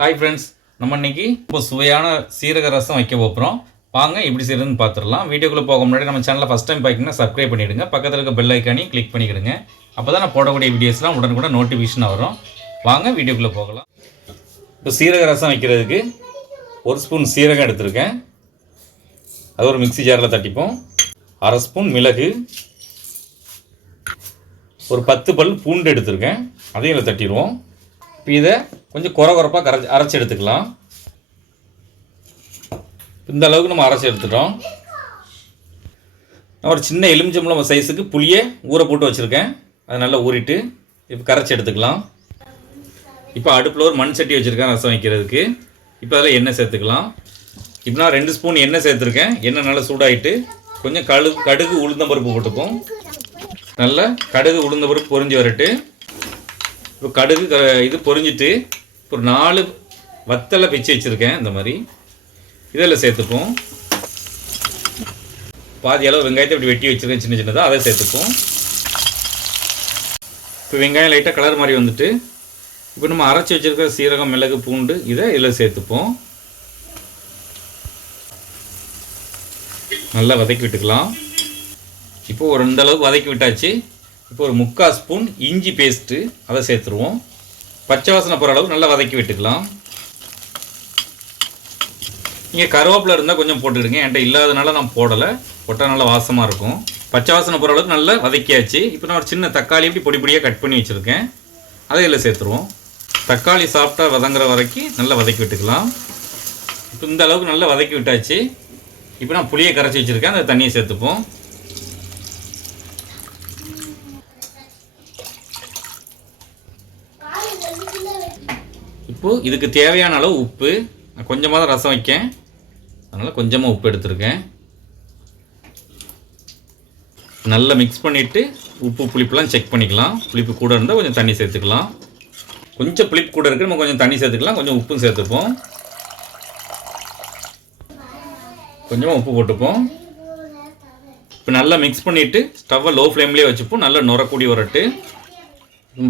Hi friends நம்ம இன்னைக்கு ரொம்ப சுவையான சீரக ரசம் வைக்க போகிறோம் வாங்க எப்படி செய்யறதுன்னு பார்த்துடலாம் வீடியோக்குள்ளே போக முன்னாடி நம்ம சேனலை ஃபஸ்ட் டைம் பார்க்கணும்னா சப்ஸ்கிரைப் பண்ணிவிடுங்க பக்கத்தில் இருக்க பெல் ஐக்கானையும் கிளிக் பண்ணிக்கிடுங்க. அப்போ தான் நான் போடக்கூடிய வீடியோஸ்லாம் உடனுக்குடன் நோட்டிஃபிகேஷன் வரும். வாங்க வீடியோக்குள்ளே போகலாம். இப்போ சீரக ரசம் வைக்கிறதுக்கு ஒரு ஸ்பூன் சீரகம் எடுத்திருக்கேன். அது ஒரு மிக்ஸி ஜாரில் தட்டிப்போம். அரை ஸ்பூன் மிளகு. ஒரு பத்து பல் பூண்டு எடுத்திருக்கேன். அதையும் இதில் தட்டிடுவோம். இப்போ இதை கொஞ்சம் குறை குறைப்பாக கரைச்சி அரைச்சி எடுத்துக்கலாம். இந்த அளவுக்கு நம்ம அரைச்சி எடுத்துட்டோம். நான் ஒரு சின்ன எலுமிச்சம்பளம் சைஸுக்கு புளியை ஊற போட்டு வச்சுருக்கேன். அதை நல்லா ஊறிட்டு இப்போ கரைச்சி எடுத்துக்கலாம். இப்போ அடுப்பில் ஒரு மண் சட்டி வச்சுருக்கேன் ரசம் வைக்கிறதுக்கு. இப்போ அதில் எண்ணெய் சேர்த்துக்கலாம். இப்போ நான் ரெண்டு ஸ்பூன் எண்ணெய் சேர்த்துருக்கேன். எண்ணெய் நல்லா சூடாகிட்டு கொஞ்சம் கழு கடுகு உளுந்தம்பருப்பு போட்டுப்போம். நல்லா கடுகு உளுந்தம்பருப்பு பொறிஞ்சி வரட்டு. இப்போ கடுகு க- இது பொரிஞ்சிட்டு ஒரு நாலு வத்தலை பிச்சு வச்சுருக்கேன் இந்த மாதிரி. இதில் சேர்த்துப்போம். பாதி அளவு வெங்காயத்தை இப்படி வெட்டி வச்சுருக்கேன் சின்ன சின்னதாக அதை சேர்த்துப்போம். இப்போ வெங்காயம் லைட்டாக கலர் மாதிரி வந்துட்டு இப்போ நம்ம அரைச்சி வச்சுருக்கிற சீரகம் மிளகு பூண்டு இதை இதில் சேர்த்துப்போம். நல்லா வதக்கி விட்டுக்கலாம். இப்போ ஒரு இந்த அளவுக்கு வதக்கி விட்டாச்சு. இப்போ ஒரு முக்கால் ஸ்பூன் இஞ்சி பேஸ்ட்டு அதை சேர்த்துருவோம். பச்சை வாசனை போகிற அளவுக்கு நல்லா வதக்கி விட்டுக்கலாம். நீங்கள் கருவேப்பிலை இருந்தால் கொஞ்சம் போட்டுக்கிடுங்க என்கிட்ட இல்லாதனால நான் போடலை. போட்டால் நல்லா வாசமாக இருக்கும். பச்சை வாசனை போகிற அளவுக்கு நல்லா வதக்கியாச்சு. இப்போ நான் ஒரு சின்ன தக்காளி இப்படி பொடி பொடியாக கட் பண்ணி வச்சுருக்கேன். அதை இதில் சேர்த்துருவோம். தக்காளி சாப்பிட்டா வதங்குற வரைக்கும் நல்லா வதக்கி விட்டுக்கலாம். இப்போ இந்த அளவுக்கு நல்லா வதக்கி விட்டாச்சு. இப்போ நான் புளியை கரைச்சி வச்சுருக்கேன். அந்த தண்ணியை சேர்த்துப்போம். உப்பு இதுக்கு தேவையான அளவு உப்பு. நான் கொஞ்சமாக தான் ரசம் வைக்கேன். அதனால் கொஞ்சமாக உப்பு எடுத்திருக்கேன். நல்லா மிக்ஸ் பண்ணிவிட்டு உப்பு புளிப்புலாம் செக் பண்ணிக்கலாம். புளிப்பு கூட இருந்தால் கொஞ்சம் தண்ணி சேர்த்துக்கலாம். கொஞ்சம் புளிப்பு கூட இருக்குது நம்ம கொஞ்சம் தண்ணி சேர்த்துக்கலாம் கொஞ்சம் உப்பும் சேர்த்துப்போம். கொஞ்சமாக உப்பு போட்டுப்போம். இப்போ நல்லா மிக்ஸ் பண்ணிவிட்டு ஸ்டவ்வை லோ ஃப்ளேம்லேயே வச்சுப்போம். நல்லா நுரக்கூடி வரட்டு.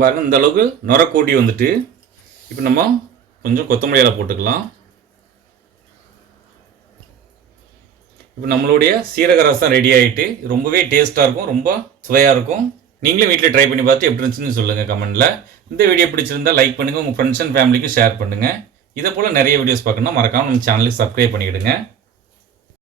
பாருங்கள் இந்த அளவுக்கு நுரக்கூடி வந்துட்டு. இப்போ நம்ம கொஞ்சம் கொத்தமல்லி இலை போட்டுக்கலாம். இப்போ நம்மளுடைய சீரக ரசம் ரெடி ஆகிட்டு ரொம்பவே டேஸ்ட்டாக இருக்கும் ரொம்ப சுவையாக இருக்கும். நீங்களும் வீட்டில் ட்ரை பண்ணி பார்த்து எப்படி இருந்துச்சுன்னு சொல்லுங்கள் கமெண்ட்டில் இந்த வீடியோ பிடிச்சிருந்தா லைக் பண்ணுங்கள் உங்கள் ஃப்ரெண்ட்ஸ் அண்ட் ஃபேமிலிக்கும் ஷேர் பண்ணுங்கள் இதை போல் நிறைய வீடியோஸ் பார்க்கணும்னா மறக்காமல் நம்ம சேனலுக்கு சப்ஸ்கிரைப் பண்ணிவிடுங்க